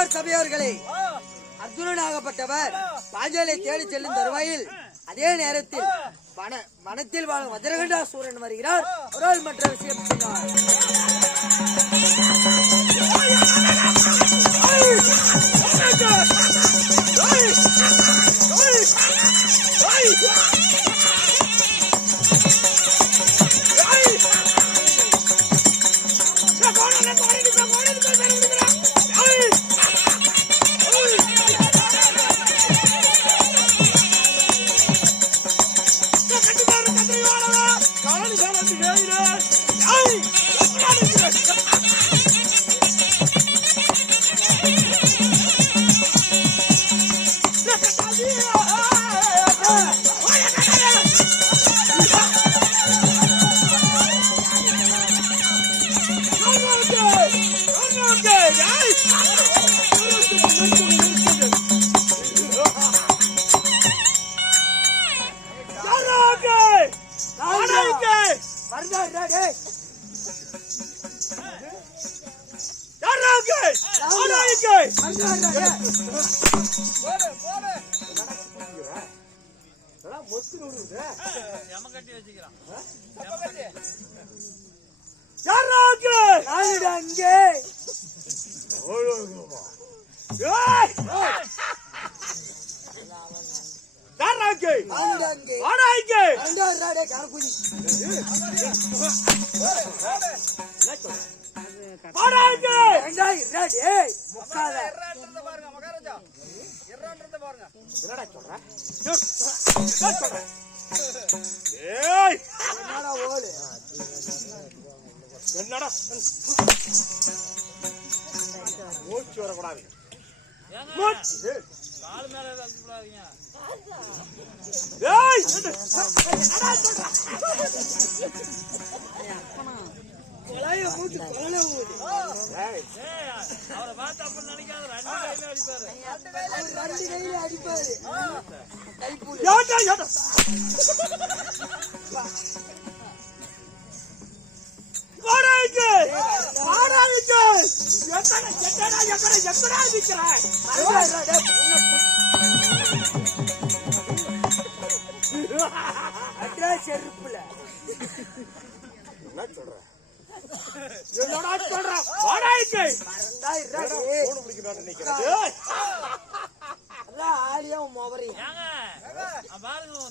பெரியோர் சபையோர்களே, அர்ஜுனனாகப்பட்டவர் பாஞ்சாலியை தேடி செல்லும் தருவாயில் அதே நேரத்தில் வனத்தில் வாழும் வஜ்ரகண்டாசூரன் வருகிறார். ஒரு மற்ற விஷயம் சொன்னார்.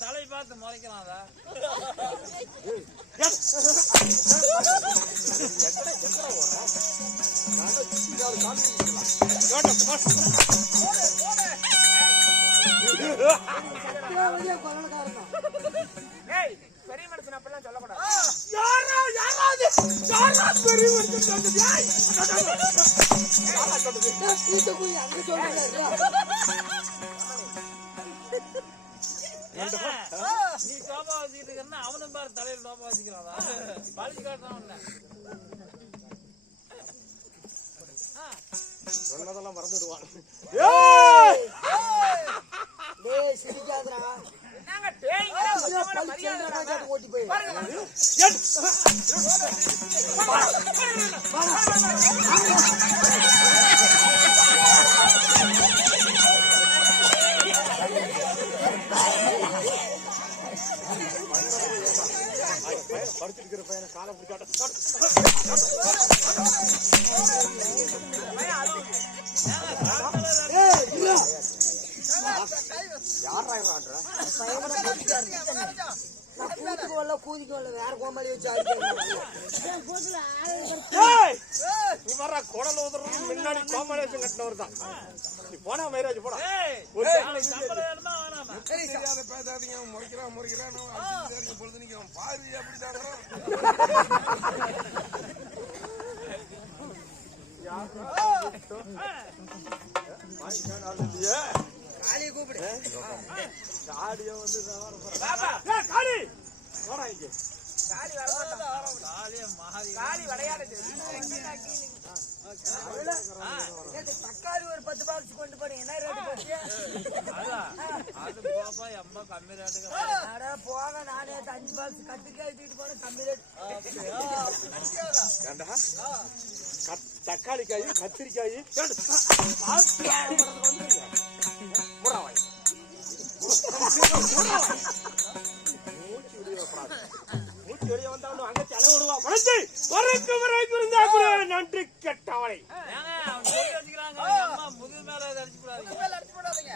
தலை பார்த்து முறைக்கிறான். பெரிய மனுஷன் அப்படிலாம் சொல்லக்கூடாது. பெரிய மனுஷன் நீ சோபா வச்சுக்கிட்டு இருக்கா அவனும் பாரு தலையில சோபா வச்சுக்கிறான். பழிச்சு காட்டுறான். சொன்னதெல்லாம் மறந்துடுவான். ஓட்டி போய் படிச்சிருக்கிற பையனை காலை பிடிக்காட்ட கூதிக்கு வேற கோமாளி வச்சு குடல் உதறது முன்னாடி கோமாளேஷன் கட்டினவர் தான். நீ போனா மயிராஜ் போனா பேசாதீங்க. முறைக்கிறான் பொழுது நீங்க பாரு அப்படிதான் காளியை கூப்பிடு. காளியை வந்து தக்காளி ஒரு 10 பாக்ஸ் கொண்டு போறீங்க. என்ன ரேட்டு போட்டியா? போக நானே 5 பாக்ஸ் கத்திரிக்காய் தூக்கிட்டு போன கம்மி ரேட். தக்காளி காய் கத்திரிக்காய் மூச்சு வெளியே வந்தாலும் அங்க செலவு விடுவா மனசு வரக்கு வரைக்கும் இருந்தா கூட நன்றி கெட்டவளை அவன் சொல்லி வச்சுக்கிறாங்க அம்மா முதுகு மேல அடிச்சு போடாதீங்க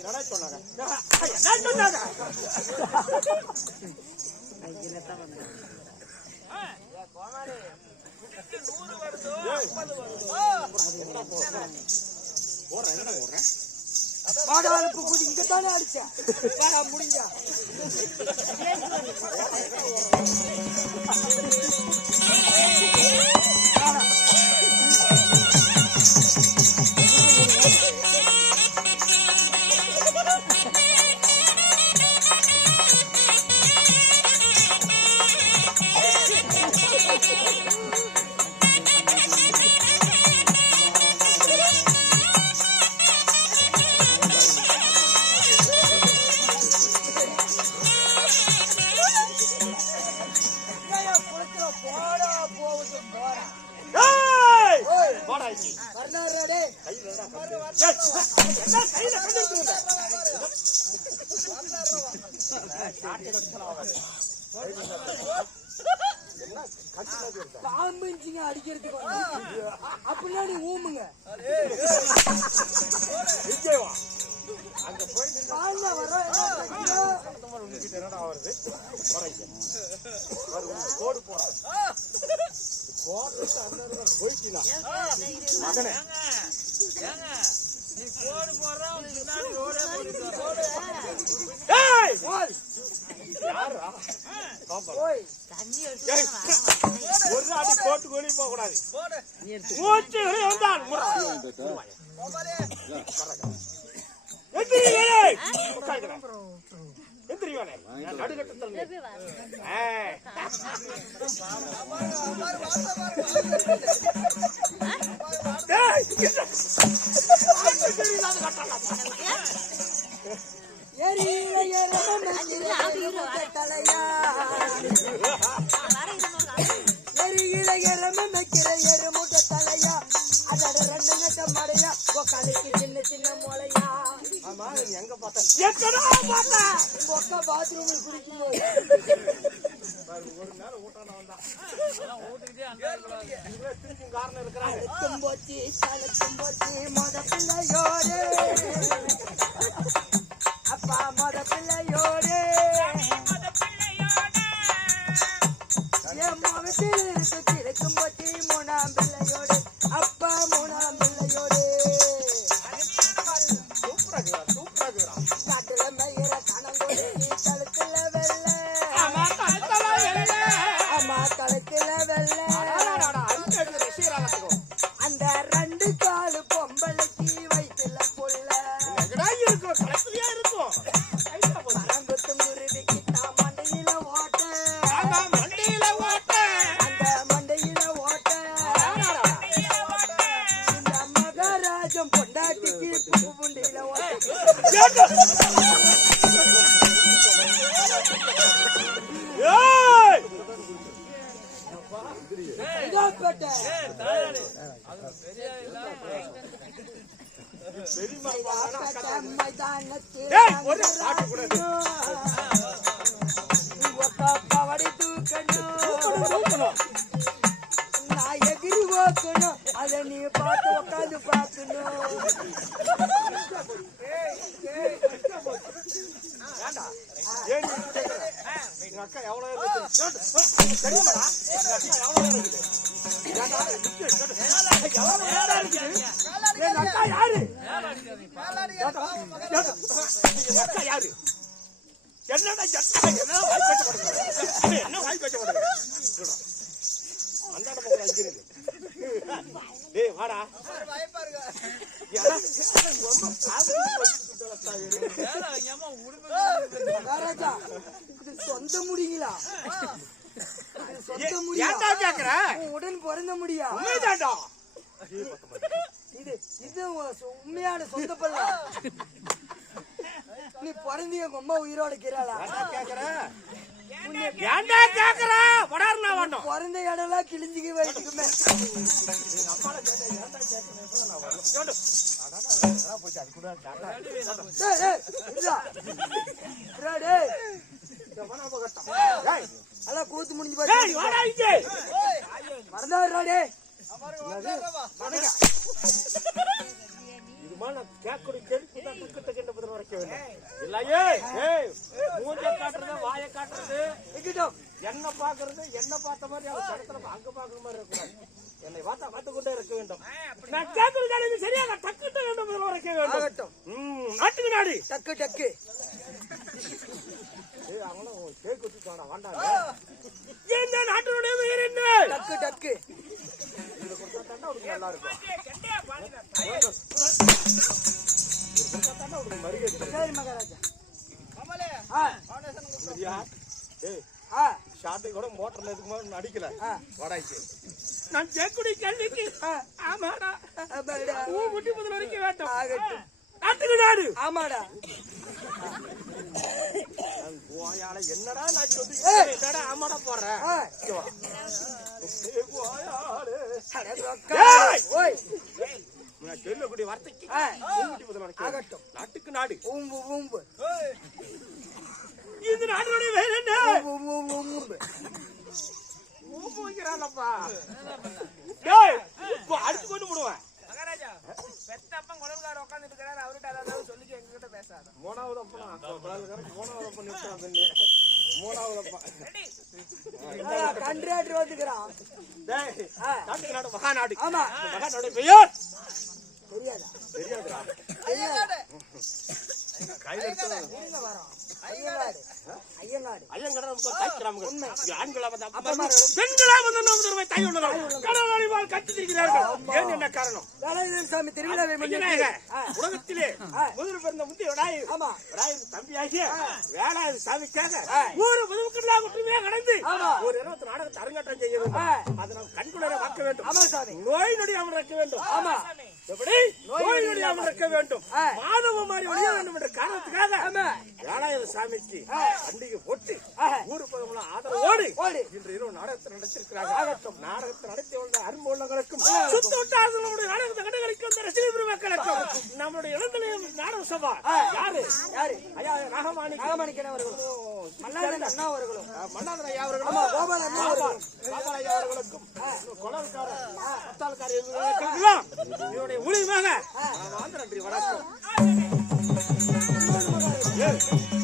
என்ன சொன்னாங்க என்ன சொன்னாங்க மாடாளுப்பு கூடி இங்கத்தானே அடிச்சேன் முடிஞ்சா பாம்புங்க அடிக்கிறதுக்கு அப்படின்னா நீ ஊமுங்க கோடு போறான் மகனே நீ கோடு போடுற பின்னாடி ரோடே ஒரு அடி கோட்டு கோழி போக கூடாது மூச்சு வெளியே வந்தான் சின்ன சின்ன மொளையா எங்க பார்த்தா பாத்ரூம்ல குடிக்கும்போது ஒரு நேரம் ஊட்டான வந்தா ஊட்டுக்கிட்டே அந்த திருப்பும் காரணம் இருக்கிறாங்க தும்போச்சி தலை தும்போச்சி மொத பிள்ளையோடு அப்பா மொத பிள்ளையோடு என் முகத்தில் இருக்கு கிழக்கும்போச்சி மூணாம் பிள்ளையோடு அப்பா மூணாம் பிள்ளையோடு காட்டுல மயிர கணங்கொடி கழுத்துல வெள்ள அம்மா கழுத்துல வெள்ள அந்த ரெண்டு காலு பொம்பளைக்கு வயிற்றுல புள்ள பரங்குத்தும் குருவிக்கு தான் மண்டையில ஓட்ட அந்த மண்டையில ஓட்ட இந்த மகாராஜம் பொண்டாட்டிக்கு புண்டியில ஓட்ட பவடி தூக்கணும் நான் எகிரி ஓக்கணும் அதை நீ பார்த்து உட்காந்து பார்க்கணும் எங்க அக்கா எவ்வளவு அக்கா யாரு அக்கா யாரு என்ன வாய் பேச்ச அந்தாட போகிற அஞ்சிருக்கு ஏய் வாடா மகாராஜா இது சொந்த முடியுங்களா சொந்த முடியா உடன் பிறந்த முடியா இது இது உண்மையான சொந்த பல்ல நீ பிறந்து எங்க அம்மா உயிரோட இருக்கிறாளா கேக்குற ஏன்டா கேக்குற வடாருனா வேணும் பிறந்த இடம்லாம் கிழிஞ்சுக்க வரைக்குமே எல்லாம் கூத்து முடிஞ்சு போச்சு மறந்தாடுறாடே இதுமா நான் கேட்கக்கூடிய கேள்வி தான் டக்கு டக்குன்னு பதில் வரைக்க வேண்டும் இல்லையே மூஞ்ச காட்டுறது வாயை காட்டுறது என்ன பாக்குறது என்ன பார்த்த மாதிரி அவன் கடத்துல அங்க பாக்குற மாதிரி இருக்கக்கூடாது என்னை பார்த்து கொண்டே இருக்க வேண்டும் நான் கேட்கறது கேள்வி சரியா டக்கு டக்கு பதில் வரைக்க வேண்டும் நாட்டுக்கு நாடு டக்கு டக்கு அவங்களும் கேக் குத்துட்டானா வேண்டாம் என்ன நாட்டுடைய பேர் என்ன டக்கு டக்கு இது கொடுத்தா அவருக்கு நல்லா இருக்கும் சரி மகாராஜா ஷார்ட்டை கூட மோட்டர்ல எதுக்குமா அடிக்கல வடாய்க்கு நான் கேட்கக்கூடிய கேள்விக்கு ஆமாடா முட்டி முதல் வரைக்கும் வேட்டம் நாட்டுக்கு நாடு ஆமாடா என்னடா நான் சொல்லி ஆமாடா போடுறேன் சொல்லக்கூடிய வார்த்தைக்கு நாட்டுக்கு நாடு ஊம்பு ஊம்பு இந்த நாட்டுடைய வேலை என்ன ஊம்பு ஊம்பு வைக்கிறானப்பா அடிச்சு கொண்டு போடுவேன் பெத்தப்பன் குழந்தைக்கார உட்காந்துட்டு இருக்கிறாரு அவர்கிட்ட அதாவது சொல்லி எங்ககிட்ட பேசாத மூணாவது அப்பா கண்ட்ராக்டர் வந்துக்கிறான் மகாநாடு ஆமா மகாநாடு பெயர் தெரியாதா தெரியாதுடா ஐயங்காடு ஐயங்கடா நமக்கு தாய் கிராமங்கள் ஆண்களா வந்து பெண்களா வந்து நம்ம தாய் உள்ளனர் கடவுளை வாழ் கட்டியிருக்கிறார்கள் ஏன் என்ன காரணம் வேலாயுதன் சாமி திருவிழாவை உலகத்திலே முதல் பிறந்த முந்தைய விடாய் தம்பியாகிய வேலாயுத சாமிக்காக ஊரு பொதுமக்களாக ஒற்றுமையாக கடந்து ஒரு 20 நாடகத்தை அரங்கேற்றம் செய்ய வேண்டும் அதை நாம் கண்குளர பார்க்க வேண்டும் நோய் நொடியாமல் இருக்க வேண்டும் எப்படி நோய் நொடியாமல் இருக்க வேண்டும் மாதவ மாதிரி ஒழிய வேண்டும் என்ற காரணத்துக்காக வேலாயுத சாமிக்கு பண்டிகை போட்டு ஊரு பதமெல்லாம் ஆதரவோடு இன்று இரவு நாடகத்தை நடத்திருக்கிறார்கள் நாடகத்தை நடத்தி வந்த அன்பு உள்ளவர்களுக்கும் சுத்தவட்டார்களுடைய நாடகத்தை கண்டுகளிக்கும் அந்த ரசிகை பெருமக்களுக்கும் நம்முடைய இளந்தலையும் நாடக சபா யாரு ஐயா நாகமாணிக்கன் அவர்களும் மன்னாதன் அண்ணா அவர்களும் மன்னாதன் ஐயா அவர்களும் கோபால் அண்ணா அவர்களும் கோபால் ஐயா அவர்களுக்கும் கொலர்காரர் பத்தாள்காரர் இதனுடைய மூலியமாக வாழ்ந்த நன்றி வணக்கம்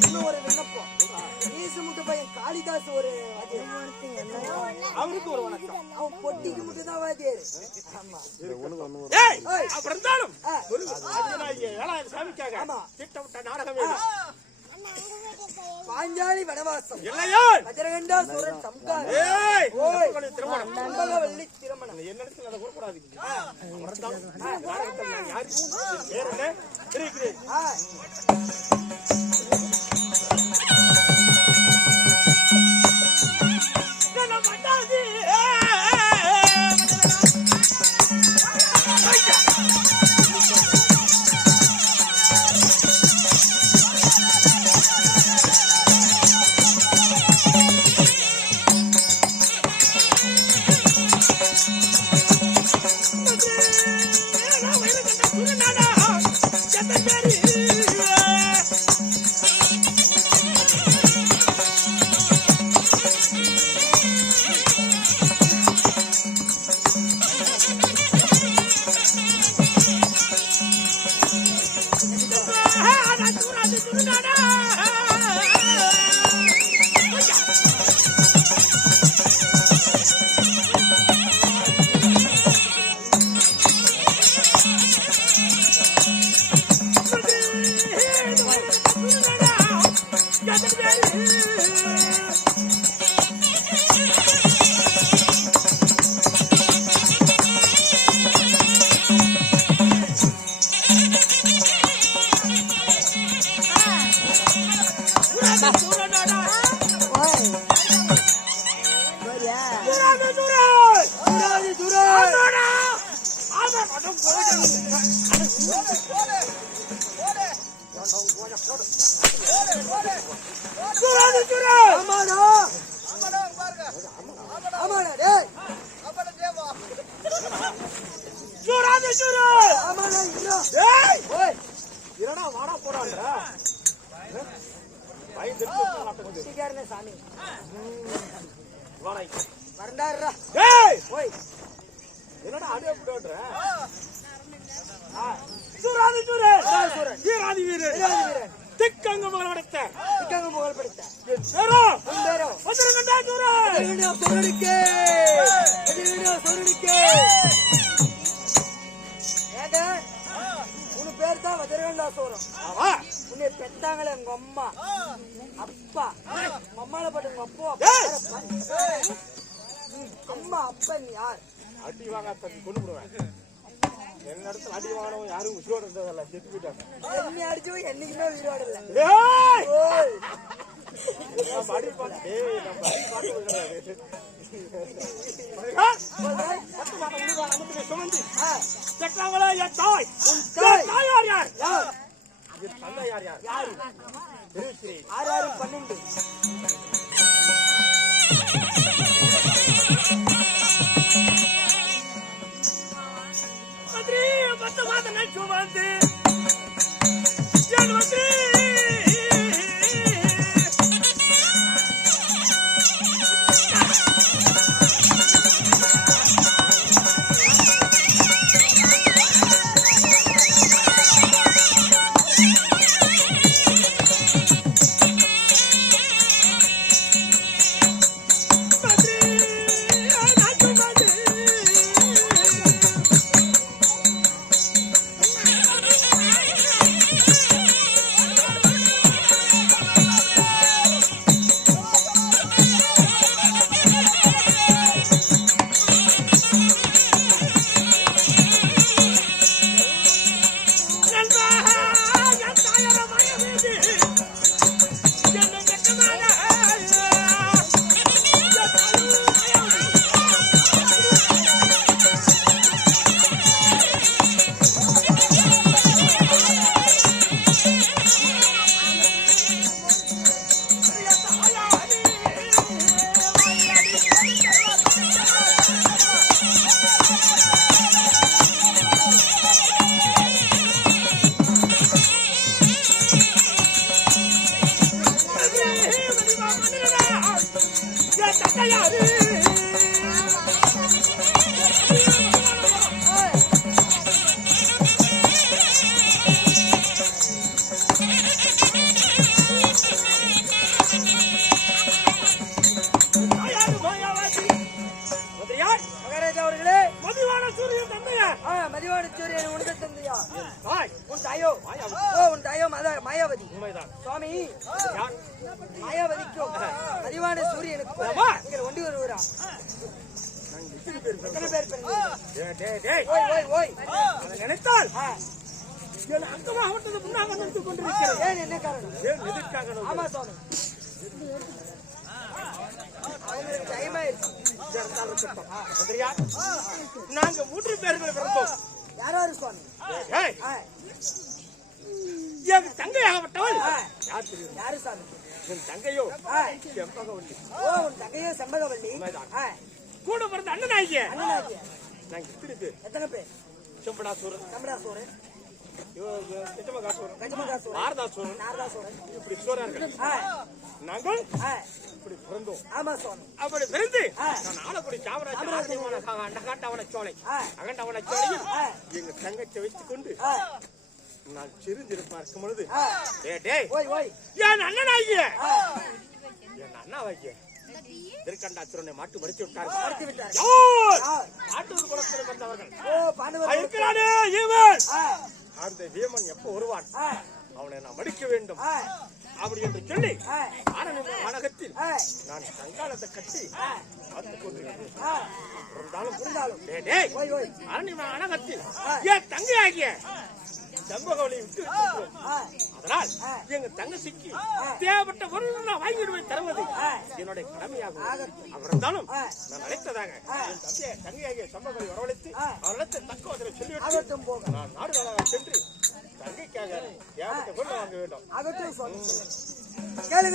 இன்னும் ஒரு விண்ணப்பம் முட்டு பையன் காளிதாஸ் ஒரு அவருக்கு ஒரு வணக்கம் அவன் பொட்டிக்கு மட்டும் தான் வாத்தியாரு இருந்தாலும் சாமிக்காக திட்டமிட்ட நாடகம் பாஞ்சாலி வனவாசம் வஜ்ரகண்டா சூரன் சம்காரம் திருமணம் திருமணம் என்னிடத்தில் அதை கூறக்கூடாது ஆமாடா ஆமாடா டேய் ஆமாடா இல்ல ஓய் என்னடா வாடா போறான்டா சிகாரனே சாமி வாடா வரண்டாரா டேய் ஓய் என்னடா அடியே போடுற வீராதி வீரர் திக்கங்க மகளோடத்த சிக்காங்க புகழ் படுத்த பேரோ பேரோ வஜ்ரகண்டா சூரன் சொருடிக்கே சொருடிக்கே ஏடா உன் பேர் தான் வஜ்ரகண்டா சூரன் ஆமா உன்னை பெத்தாங்களே உங்க அம்மா அப்பா அம்மால பட்டு உங்க அப்பா அம்மா அப்பா நீ யார் அடி வாங்க தம்பி கொண்டு போடுவேன் என்ன இடத்துல அடி வாங்கணும் யாரும் உசுரோட இருந்ததல்ல செத்து போயிட்டாங்க என்னை அடிச்சவன் என்னைக்குமே உயிரோட இல்ல ஏய் ஓய் நம்ம அடி பாட்டு டேய் நம்ம அடி பாட்டு விடுறாரு சுமந்தி செட்டாங்களா என் தாய் உன் தாய் தாய் யார் யார் யார் என் தந்தை யார் யார் யாரு தெரிவிக்கிறேன் 6 மந்திரி பத்து மாதம் நச்சு வந்து என் மந்திரி மகாராஜா அவர்களே மதிவான சூரியன் தந்தையார் மதிவான சூரியன் உனக்கு தந்தையா தாய் உன் தாயோ உன் தாயோ மாயாவதி உண்மைதான் சுவாமி யார் மாயாவதிக்கும் மதிவான சூரியனுக்கும் ஆமா. நீங்கள் ஒண்டி வருவரா இத்தனை பேர் எத்தனை பேர் பிறந்தீங்க? டேய் ஓய் ஓய் ஓய் அதை நினைத்தால் ஆ, என் அங்கமாக விட்டது முன்னாக நிறுத்தி கொண்டிருக்கிறது ஏன் என்ன காரணம் ஏன் எதற்காக ஆமா சுவாமி அவங்களுக்கு டைம் ஆயிடுச்சு மந்திரியா நாங்க 3 பேர்கள் பிறந்தோம் யாராரு சுவாமி ஏய் ஆ, என் தங்கையாகப்பட்டவள் ஆ. யார் தெரியும் யாரு சாமி என் தங்கையோ ஆ, செம்பகவல்லி உன் தங்கையோ செம்பகவல்லி உண்மைதான். ஆ, கூட பிறந்த அண்ணனாகிய அண்ணனாச்சியா நாங்க இத்தனை பேர் எத்தனை பேர் செம்படாசூரன் கமடாசூரன் கிட்டமகாசூரன் கஜமகாசூரன் வாரதாசூரன் நாரதாசூரன் இப்படி சூரர்கள் ஆ, நாங்கள் ஆ, இப்படி பிறந்தோம் ஆமா சுவாமி அப்படி பிறந்து ஆ. நான் ஆலக்குடி சாமராஜ அண்டகாண்டவன சோலை ஆ, அகண்டவன சோலையில் ஆ. எங்க தங்கத்தை வைத்துக் கொண்டு ஆ, நான் சிறுஞ்சிருப்பா இருக்கும் பொழுது ஆ. டேய் ஓய் ஓய் என் அண்ணனாகிய ஆ, என் அண்ணாவாகிய திருக்கண்டாச்சுரனை மாட்டு மடித்து விட்டார் மறுத்து விட்டாரு யார் யார்? காட்டூர் குலத்தில் வந்தவர்கள் ஓ பாண்டவர் இருக்கிறானே இவன் ஆ, அந்த வீமன் எப்ப வருவான் ஆ, அவனை நான் மடிக்க வேண்டும் ஆ, அப்படி என்று சொல்லி ஆ, ஆனந்த நாடகத்தில் ஆ, நான் கங்காலத்தை கட்டி பார்த்துக் கொண்டிருக்கிறேன் ஆ, இருந்தாலும் டேய் ஓய் ஓய் அரணி நாடகத்தில் ஆ. என் தங்கையாகிய செம்பகவலை விட்டு விட்டிருக்கிறோம். ஆ, அதனால் ஆ. எங்க தங்கச்சிக்கு தேவைப்பட்ட பொருள் நான் வாங்கிடுவேன் தருவது ஆ. என்னுடைய கடமையாகும் ஆகட்டும். அவர் இருந்தாலும் ஆ. நான் அழைத்ததாக என் தங்கையாகிய சம்பகவலை வரவழைத்து ஆ. அவரிடத்தை தக்க வகையில் சொல்லிவிட்டு ஆகட்டும் போக நான் நாடுகளாக சென்று தங்கைக்காக ஏகப்பட்ட பொருள் வாங்க வேண்டும் அதற்கும் சொல்லுங்க கேளுங்க